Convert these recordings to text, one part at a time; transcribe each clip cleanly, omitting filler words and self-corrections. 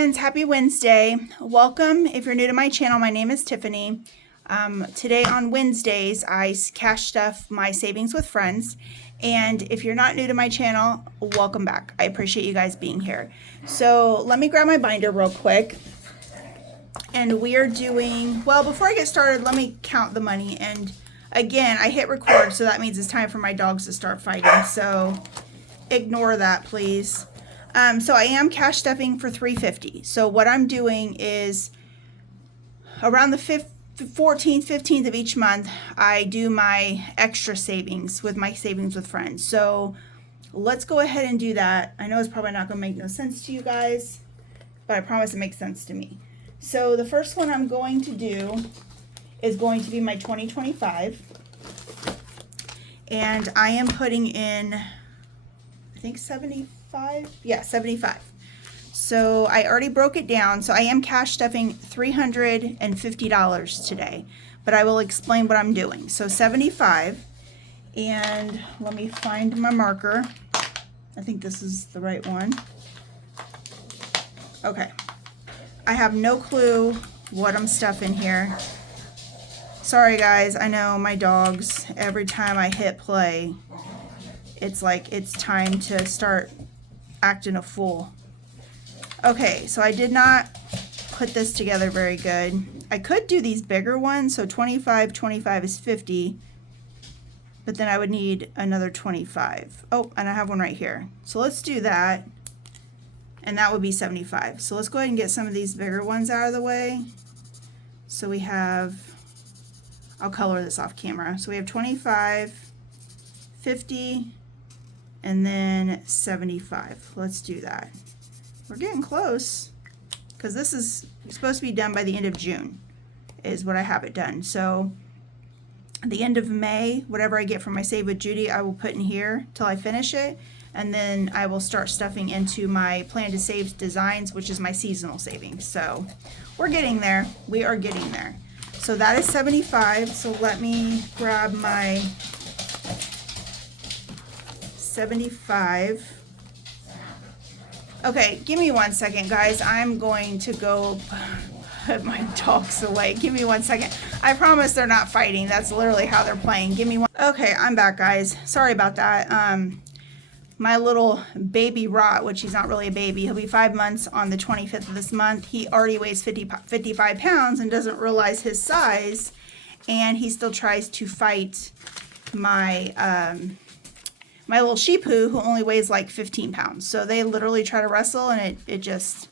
friends, happy Wednesday. Welcome. If you're new to my channel, my name is Tiffany. Today on Wednesdays, I cash stuff my savings with friends. And if you're not new to my channel, welcome back. I appreciate you guys being here. So let me grab my binder real quick. And we are doing, well, before I get started, let me count the money. And again, I hit record, so that means it's time for my dogs to start fighting. So ignore that, please. So I am cash stuffing for $350. So what I'm doing is around the 14th, 15th of each month, I do my extra savings with my savings with friends. So let's go ahead and do that. I know it's probably not going to make no sense to you guys, but I promise it makes sense to me. So the first one I'm going to do is going to be my 2025. And I am putting in, I think 75. Yeah, 75. So I already broke it down. So I am cash stuffing $350 today, but I will explain what I'm doing. So 75, and let me find my marker. I think this is the right one. Okay. I have no clue what I'm stuffing here. Sorry guys, I know my dogs, every time I hit play, it's like it's time to start acting a fool. Okay, so I did not put this together very good. I could do these bigger ones, so 25 is 50, but then I would need another 25. Oh, and I have one right here. So let's do that, and that would be 75. So let's go ahead and get some of these bigger ones out of the way. So we have, I'll color this off camera. So we have 25, 50, and then 75. Let's do that. We're getting close, because this is supposed to be done by the end of June is what I have it done. So at the end of May, whatever I get from my Save with Judy, I will put in here till I finish it, and then I will start stuffing into my Plan to Save designs, which is my seasonal savings. So we're getting there. We are getting there. So that is 75. So let me grab my 75. Okay, give me 1 second, guys. I'm going to go put my dogs away. Give me 1 second. I promise they're not fighting. That's literally how they're playing. Give me one. Okay, I'm back, guys. Sorry about that. My little baby Rot, which he's not really a baby, he'll be 5 months on the 25th of this month. He already weighs 55 pounds and doesn't realize his size, and he still tries to fight my my little sheepoo, who only weighs like 15 pounds. So they literally try to wrestle, and it's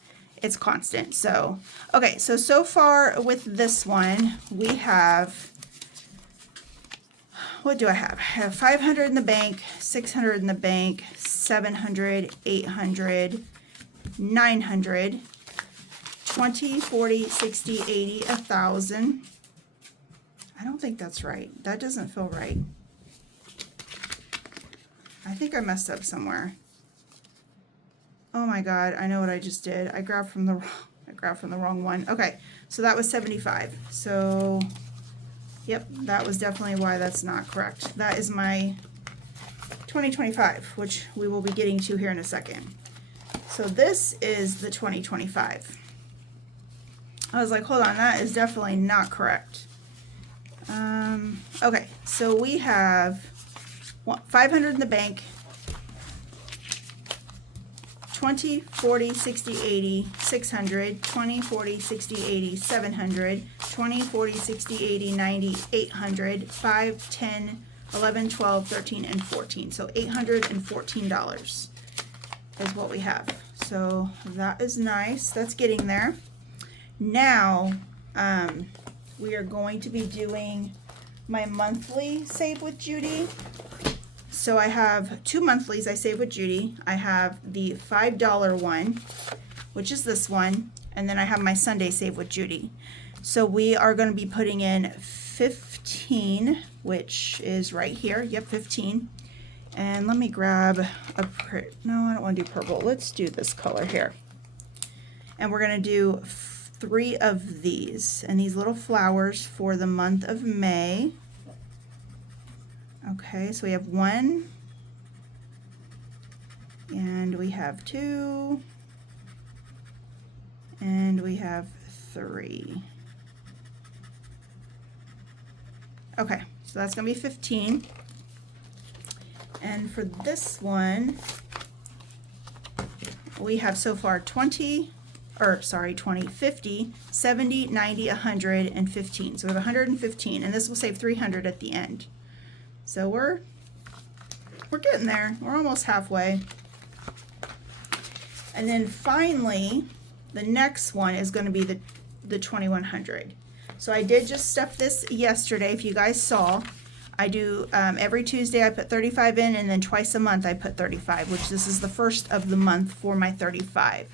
constant. So, okay, so far with this one, we have, what do I have? I have 500 in the bank, 600 in the bank, 700, 800, 900, 20, 40, 60, 80, 1,000. I don't think that's right. That doesn't feel right. I think I messed up somewhere. Oh my God, I know what I just did. I grabbed from the wrong one. Okay, so that was 75. So, yep, that was definitely why that's not correct. That is my 2025, which we will be getting to here in a second. So this is the 2025. I was like, hold on, that is definitely not correct. Okay, so we have 500 in the bank, 20, 40, 60, 80, 600, 20, 40, 60, 80, 700, 20, 40, 60, 80, 90, 800, 5, 10, 11, 12, 13, and 14. So $814 is what we have. So that is nice. That's getting there. Now, we are going to be doing my monthly Save with Judy. So I have two monthlies I save with Judy. I have the $5 one, which is this one, and then I have my Sunday Save with Judy. So we are going to be putting in 15, which is right here. Yep, 15. And let me grab no, I don't want to do purple. Let's do this color here. And we're going to do 3 of these, and these little flowers for the month of May. Okay, so we have 1, and we have 2, And we have 3. Okay, so that's going to be 15. And for this one, we have so far 20, 50, 70, 90, 100, and 15. So we have 115, and this will save 300 at the end. So we're getting there. We're almost halfway. And then finally, the next one is going to be the 2100. So I did just stuff this yesterday, if you guys saw. I do every Tuesday I put 35 in, and then twice a month I put 35, which this is the first of the month for my 35.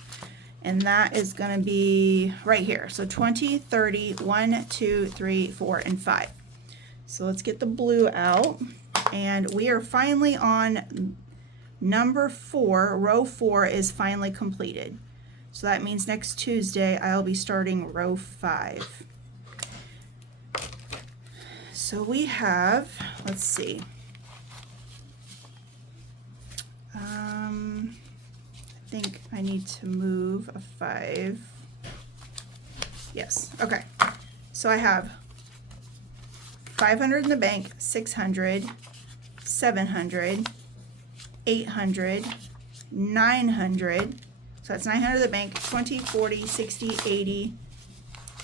And that is going to be right here. So 20, 30, 1, 2, 3, 4, and 5. So let's get the blue out. And we are finally on number 4. Row 4 is finally completed. So that means next Tuesday I'll be starting row 5. So we have, let's see, I think I need to move a 5. Yes, okay. So I have 500 in the bank, 600, 700, 800, 900. So that's 900 in the bank, 20, 40, 60, 80,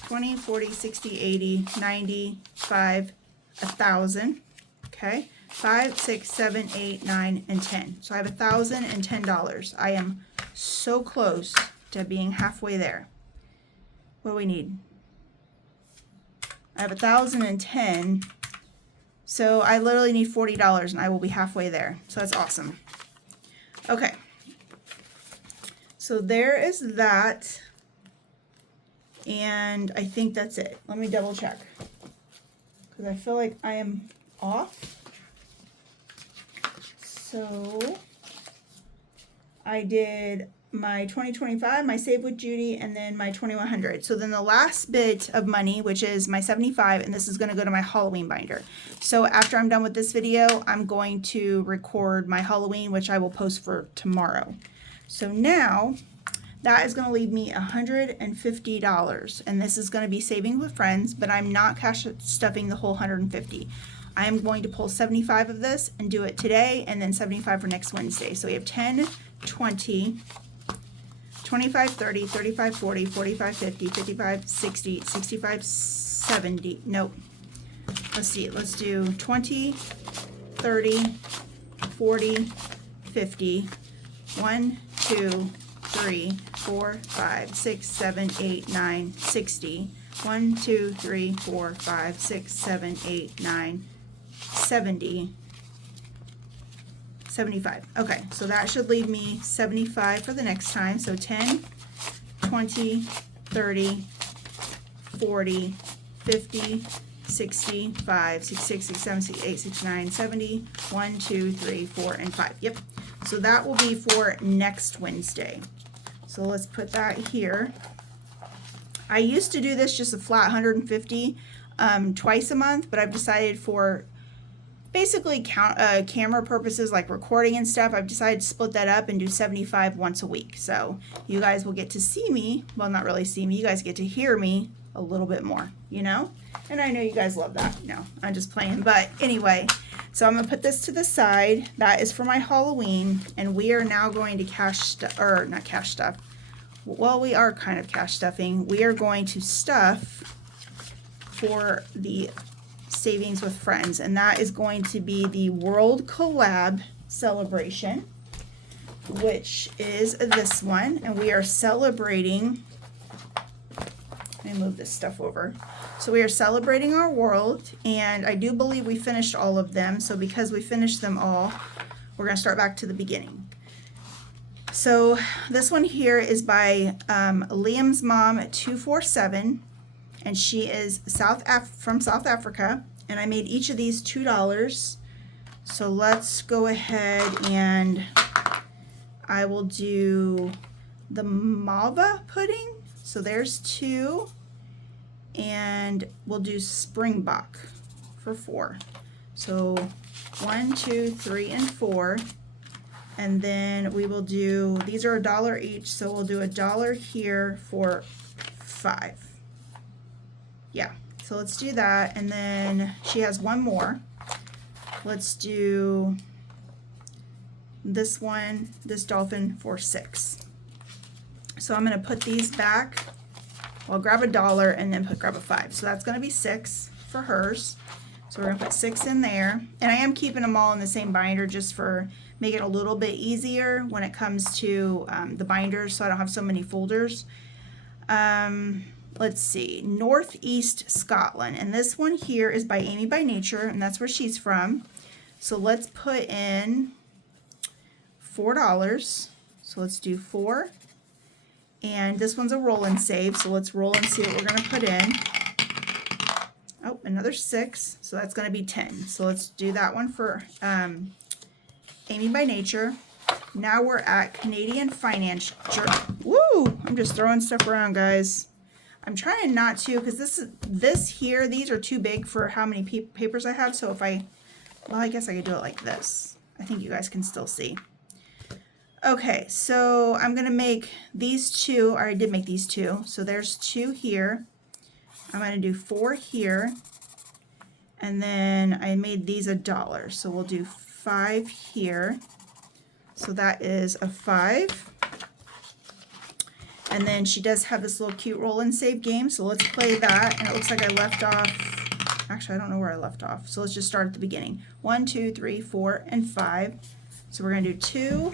20, 40, 60, 80, 90, 5, 1,000. Okay, 5, 6, 7, 8, 9, and 10. So I have $1,010. I am so close to being halfway there. What do we need? I have 1,010. So I literally need $40 and I will be halfway there. So that's awesome. Okay. So there is that. And I think that's it. Let me double check, because I feel like I am off. So I did my 2025, my Save with Judy, and then my 2100. So then the last bit of money, which is my 75, and this is going to go to my Halloween binder. So after I'm done with this video, I'm going to record my Halloween, which I will post for tomorrow. So now that is going to leave me $150, and this is going to be saving with friends, but I'm not cash stuffing the whole 150. I am going to pull 75 of this and do it today, and then 75 for next Wednesday. So we have 10, 20, 25, 30, 35, 40, 45, 50, 55, 60, 65, 70. Nope. Let's see. Let's do 20, 30, 40, 50, 1, 2, 3, 4, 5, 6, 7, 8, 9, 60. 1, 2, 3, 4, 5, 6, 7, 8, 9, 70. 75. Okay, so that should leave me 75 for the next time. So 10, 20, 30, 40, 50, 65, 66, 67, 68, 69, 70, 1, 2, 3, 4, and 5. Yep. So that will be for next Wednesday. So let's put that here. I used to do this just a flat 150 twice a month, but I've decided for basically camera purposes like recording and stuff, I've decided to split that up and do 75 once a week. So you guys will get to see me, well, not really see me, you guys get to hear me a little bit more, you know? And I know you guys love that. No, I'm just playing. But anyway, so I'm going to put this to the side. That is for my Halloween, and we are now going to not cash stuff. Well, we are kind of cash stuffing. We are going to stuff for the Savings with Friends, and that is going to be the World Collab celebration, which is this one, and we are celebrating. Let me move this stuff over. So we are celebrating our world, and I do believe we finished all of them. So because we finished them all, we're going to start back to the beginning. So this one here is by Liam's Mom 247, and she is from South Africa, and I made each of these $2. So let's go ahead and I will do the Mava pudding. So there's 2, and we'll do Springbok for 4. So 1, 2, 3, and 4. And then we will do, these are $1 each, so we'll do $1 here for 5. Yeah, so let's do that. And then she has one more. Let's do this one, this dolphin, for 6. So I'm going to put these back. I'll grab $1 and then grab a 5. So that's going to be 6 for hers. So we're going to put 6 in there. And I am keeping them all in the same binder just for make it a little bit easier when it comes to the binders, so I don't have so many folders. Let's see, Northeast Scotland. And this one here is by Amy by Nature, and that's where she's from. So let's put in $4. So let's do 4. And this one's a roll and save, so let's roll and see what we're going to put in. Oh, another 6, so that's going to be 10. So let's do that one for Amy by Nature. Now we're at Canadian Finance Journal. Woo! I'm just throwing stuff around, guys. I'm trying not to, because these are too big for how many papers I have. So if well, I guess I could do it like this. I think you guys can still see. Okay, so I'm going to make these 2. I already did make these 2. So there's 2 here. I'm going to do 4 here. And then I made these $1. So we'll do 5 here. So that is a 5. And then she does have this little cute roll and save game. So let's play that. And it looks like I left off. Actually, I don't know where I left off. So let's just start at the beginning. 1, 2, 3, 4, and 5. So we're going to do 2.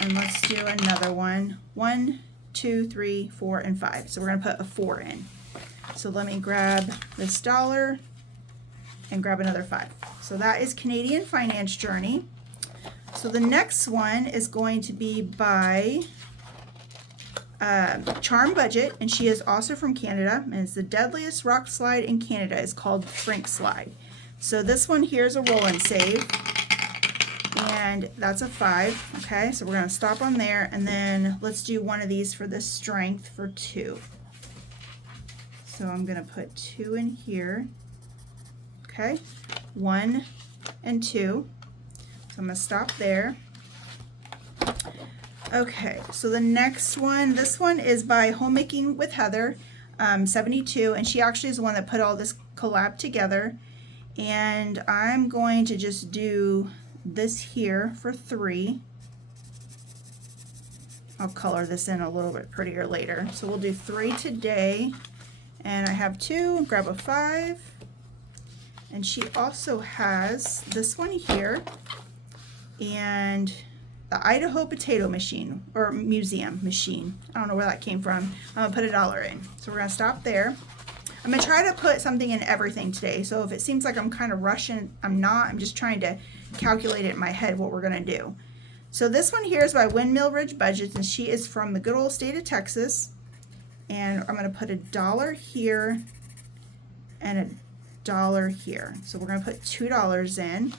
And let's do another one. 1, 2, 3, 4, and 5. So we're going to put a 4 in. So let me grab this $1 and grab another 5. So that is Canadian Finance Journey. So the next one is going to be by Charm Budget, and she is also from Canada, and it's the deadliest rock slide in Canada. It's called Frink Slide. So this one here is a roll and save, and that's a 5. Okay, so we're going to stop on there, and then let's do one of these for the strength for 2. So I'm going to put 2 in here. Okay, 1 and 2. So I'm going to stop there. Okay, so the next one, this one is by Homemaking with Heather, 72, and she actually is the one that put all this collab together. And I'm going to just do this here for 3. I'll color this in a little bit prettier later. So we'll do 3 today. And I have 2, grab a 5. And she also has this one here. And the Idaho Potato Machine, or Museum Machine. I don't know where that came from. I'm going to put $1 in. So we're going to stop there. I'm going to try to put something in everything today. So if it seems like I'm kind of rushing, I'm not. I'm just trying to calculate it in my head what we're going to do. So this one here is by Windmill Ridge Budgets, and she is from the good old state of Texas. And I'm going to put $1 here and $1 here. So we're going to put $2 in.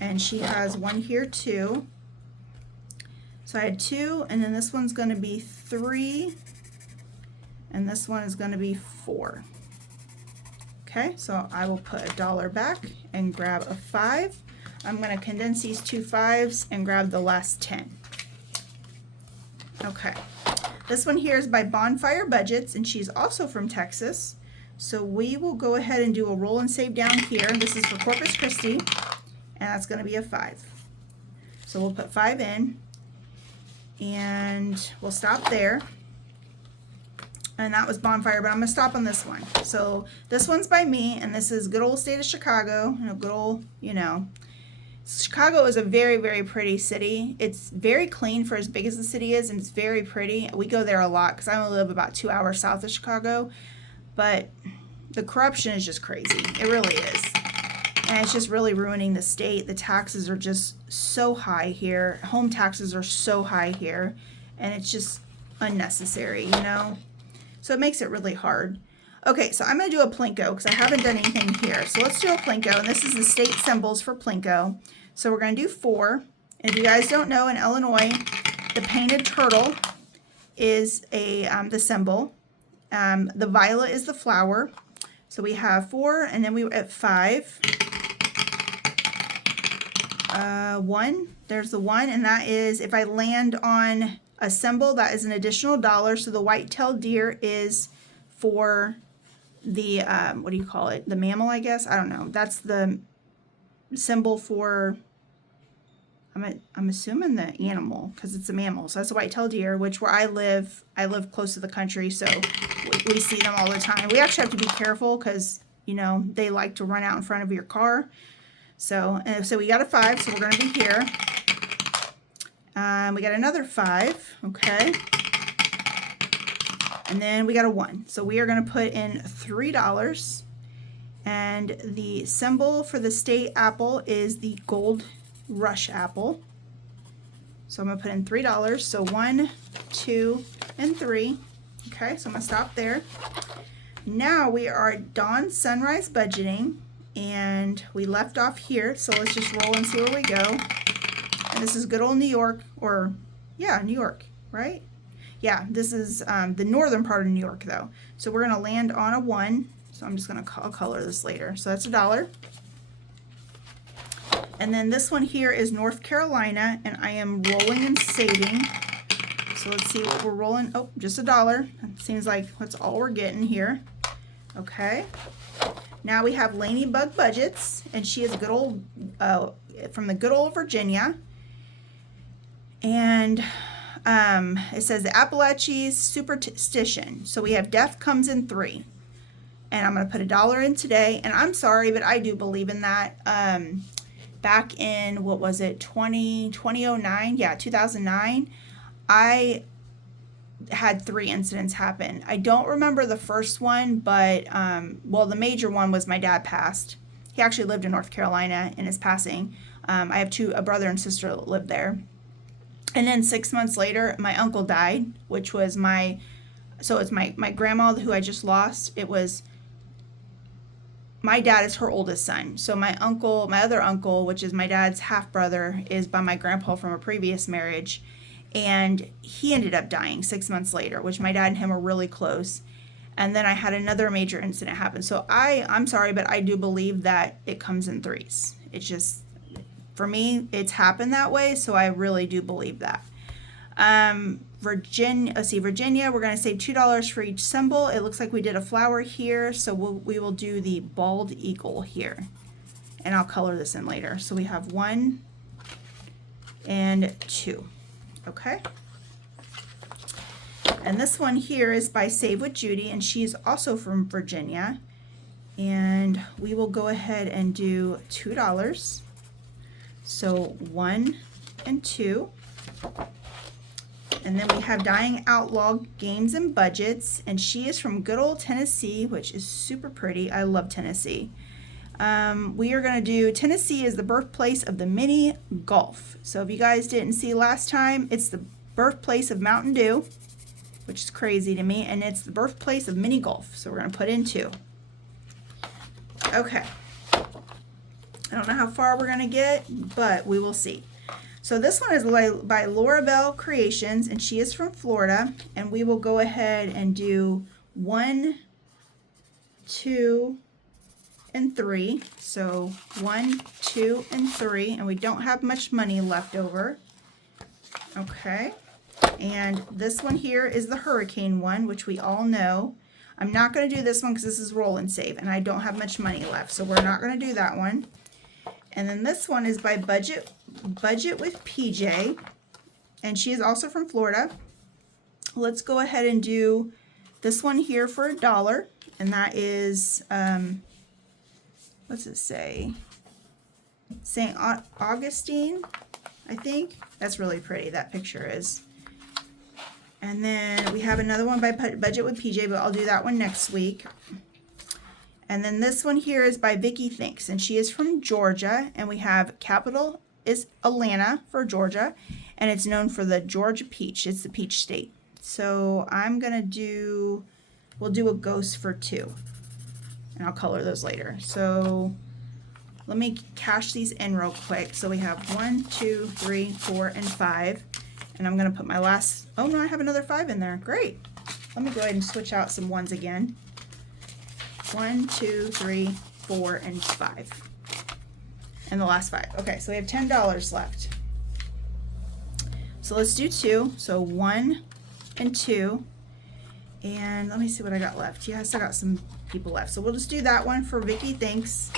And she has one here too. So I had 2, and then this one's going to be 3, and this one is going to be 4. Okay, so I will put $1 back and grab a 5. I'm going to condense these 2 5s and grab the last 10. Okay, this one here is by Bonfire Budgets, and she's also from Texas. So we will go ahead and do a roll and save down here. This is for Corpus Christi, and that's going to be a 5. So we'll put 5 in. And we'll stop there. And that was Bonfire, but I'm going to stop on this one. So this one's by me, and this is good old state of Chicago. Good old, Chicago is a very, very pretty city. It's very clean for as big as the city is, and it's very pretty. We go there a lot because I only live about 2 hours south of Chicago. But the corruption is just crazy. It really is. And it's just really ruining the state. The taxes are just so high here. Home taxes are so high here. And it's just unnecessary, So it makes it really hard. Okay, so I'm going to do a Plinko because I haven't done anything here. So let's do a Plinko. And this is the state symbols for Plinko. So we're going to do 4. And if you guys don't know, in Illinois, the painted turtle is the symbol. The violet is the flower. So we have 4, and then we were at 5. 1. There's the 1, and that is if I land on a symbol, that is an additional $1. So the white-tailed deer is for the, what do you call it? The mammal, I guess. I don't know. That's the symbol for, I'm assuming the animal, because it's a mammal. So that's a white-tailed deer, which where I live close to the country, so we see them all the time. We actually have to be careful because, you know, they like to run out in front of your car. So we got a 5, so we're going to be here. We got another 5, okay. And then we got a 1. So we are going to put in $3. And the symbol for the state apple is the Gold Rush apple. So I'm going to put in $3. So 1, 2, and 3. Okay, so I'm going to stop there. Now we are dawn sunrise budgeting. And we left off here, so let's just roll and see where we go. And this is good old New York, or yeah, New York, right? Yeah, this is the northern part of New York, though. So we're going to land on a 1. So I'm just going to color this later. So that's $1. And then this one here is North Carolina, and I am rolling and saving. So let's see what we're rolling. Oh, just $1. It seems like that's all we're getting here. Okay. Now we have Ladybug Budgets, and she is a good old, from the good old Virginia. And it says the Appalachians Superstition. So we have Death Comes in 3. And I'm going to put $1 in today. And I'm sorry, but I do believe in that. Back in, what was it, 2009? Yeah, 2009. I had 3 incidents happen. I don't remember the first one, but well, the major one was my dad passed. He actually lived in North Carolina in his passing. I have a brother and sister that live there. And then 6 months later, my uncle died, which was it's my grandma who I just lost. It was, my dad is her oldest son. So my other uncle, which is my dad's half brother, is by my grandpa from a previous marriage. And he ended up dying 6 months later, which my dad and him were really close. And then I had another major incident happen. So I'm sorry, but I do believe that it comes in 3s. It's just, for me, it's happened that way. So I really do believe that. Virginia, we're going to save $2 for each symbol. It looks like we did a flower here. So we will do the bald eagle here. And I'll color this in later. So we have 1 and 2. Okay, and this one here is by Save with Judy, and she's also from Virginia. And we will go ahead and do $2. So 1 and 2. And then we have Dying Outlaw Games and Budgets, and she is from good old Tennessee, which is super pretty. I love Tennessee. We are going to do, Tennessee is the birthplace of the mini golf. So if you guys didn't see last time, it's the birthplace of Mountain Dew, which is crazy to me, and it's the birthplace of mini golf. So we're going to put in 2. Okay. I don't know how far we're going to get, but we will see. So this one is by Laura Bell Creations, and she is from Florida, and we will go ahead and do 1, 2, and 3. So 1, 2, and 3, and we don't have much money left over. Okay, and this one here is the hurricane one, which we all know. I'm not going to do this one because this is roll and save, and I don't have much money left, so we're not going to do that one. And then this one is by Budget with PJ, and she is also from Florida. Let's go ahead and do this one here for $1, and that is what's it say? St. Augustine, I think. That's really pretty, that picture is. And then we have another one by Budget with PJ, but I'll do that one next week. And then this one here is by Vicki Thinks, and she is from Georgia. And we have capital is Atlanta for Georgia, and it's known for the Georgia peach. It's the peach state. So I'm going to do, we'll do a ghost for 2. And I'll color those later. So let me cash these in real quick. So we have 1, 2, 3, 4, and 5. And I'm going to put my last, oh no, I have another 5 in there. Great. Let me go ahead and switch out some 1s again. 1, 2, 3, 4, and 5. and the last 5. Okay, so we have $10 left. So let's do 2. So 1 and 2. And let me see what I got left. Yeah, I still got some people left. So we'll just do that one for Vicky Thanks.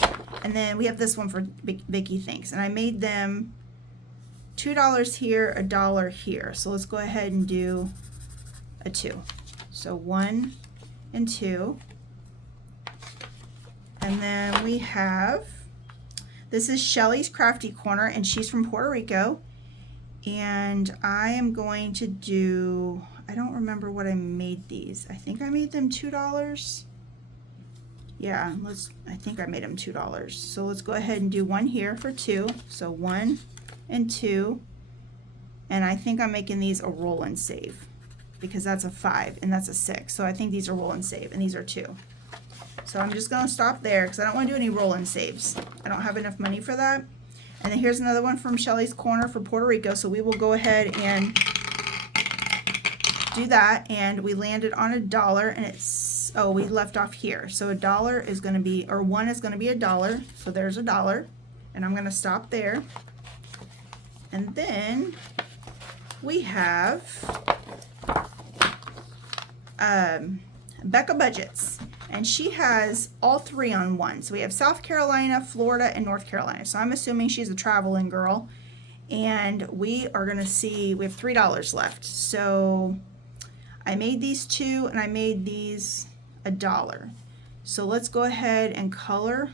And then we have this one for Vicky Thanks. And I made them $2 here, $1 here. So let's go ahead and do a 2. So 1 and 2. And then we have, this is Shelly's Crafty Corner, and she's from Puerto Rico. And I am going to do, I don't remember what I made these. I think I made them $2. Yeah, I think I made them $2. So let's go ahead and do one here for 2. So 1 and 2. And I think I'm making these a roll and save because that's a 5 and that's a 6. So I think these are roll and save, and these are 2. So I'm just going to stop there because I don't want to do any roll and saves. I don't have enough money for that. And then here's another one from Shelly's Corner for Puerto Rico. So we will go ahead and do that. And we landed on $1, and it's, oh, we left off here. So $1 is going to be, or 1 is going to be $1. So there's $1. And I'm going to stop there. And then we have Becca Budgets. And she has all 3 on one. So we have South Carolina, Florida, and North Carolina. So I'm assuming she's a traveling girl. And we are going to see, we have $3 left. So I made these 2 and I made these $1. So let's go ahead and color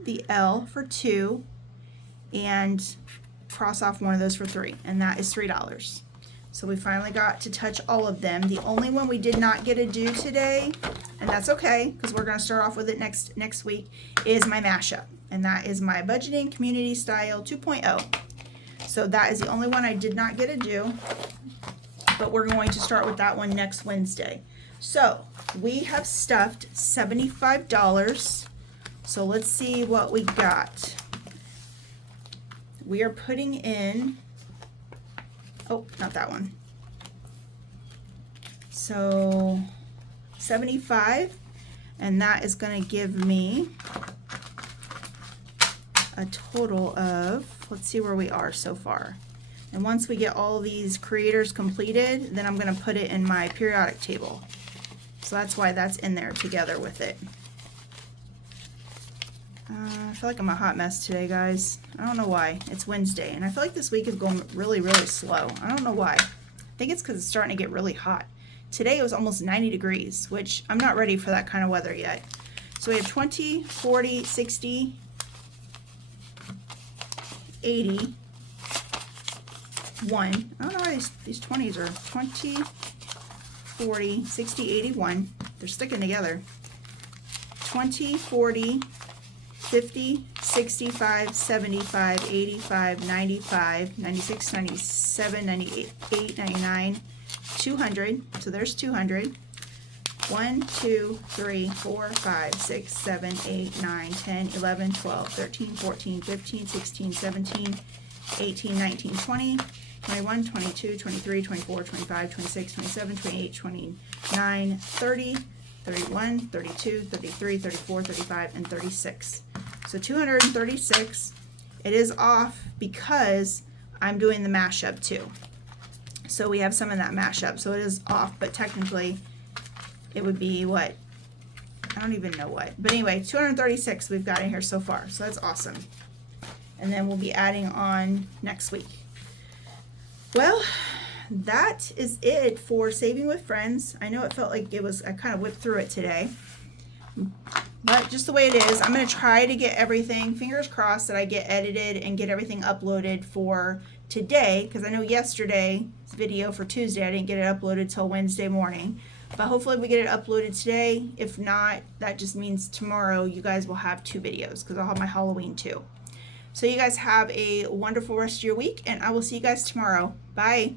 the L for 2 and cross off one of those for 3. And that is $3. So we finally got to touch all of them. The only one we did not get to do today, and that's okay because we're going to start off with it next week, is my mashup. And that is my Budgeting Community Style 2.0. So that is the only one I did not get to do, but we're going to start with that one next Wednesday. So we have stuffed $75. So let's see what we got. We are putting in, oh, not that one. So 75, and that is going to give me a total of, let's see where we are so far. And once we get all these creators completed, then I'm going to put it in my periodic table. So that's why that's in there together with it. I feel like I'm a hot mess today, guys. I don't know why. It's Wednesday, and I feel like this week is going really, really slow. I don't know why. I think it's because it's starting to get really hot. Today it was almost 90 degrees, which I'm not ready for that kind of weather yet. So we have 20, 40, 60, 80, 1. I don't know why these 20s are 20, 40, 60, 81. They're sticking together. 20, 40, 50, 65, 75, 85, 95, 96, 97, 98, 99, 200. So there's 200. 1, 2, 3, 4, 5, 6, 7, 8, 9, 10, 11, 12, 13, 14, 15, 16, 17, 18, 19, 20, 21, 22, 23, 24, 25, 26, 27, 28, 29, 30, 31, 32, 33, 34, 35, and 36. So 236. It is off because I'm doing the mashup too. So we have some in that mashup. So it is off, but technically it would be what? I don't even know what. But anyway, 236 we've got in here so far. So that's awesome. And then we'll be adding on next week. Well, that is it for Saving with Friends. I know it felt like it was, I kind of whipped through it today. But just the way it is, I'm going to try to get everything, fingers crossed, that I get edited and get everything uploaded for today, because I know yesterday's video for Tuesday, I didn't get it uploaded till Wednesday morning. But hopefully we get it uploaded today. If not, that just means tomorrow you guys will have 2 videos, because I'll have my Halloween too. So you guys have a wonderful rest of your week, and I will see you guys tomorrow. Bye.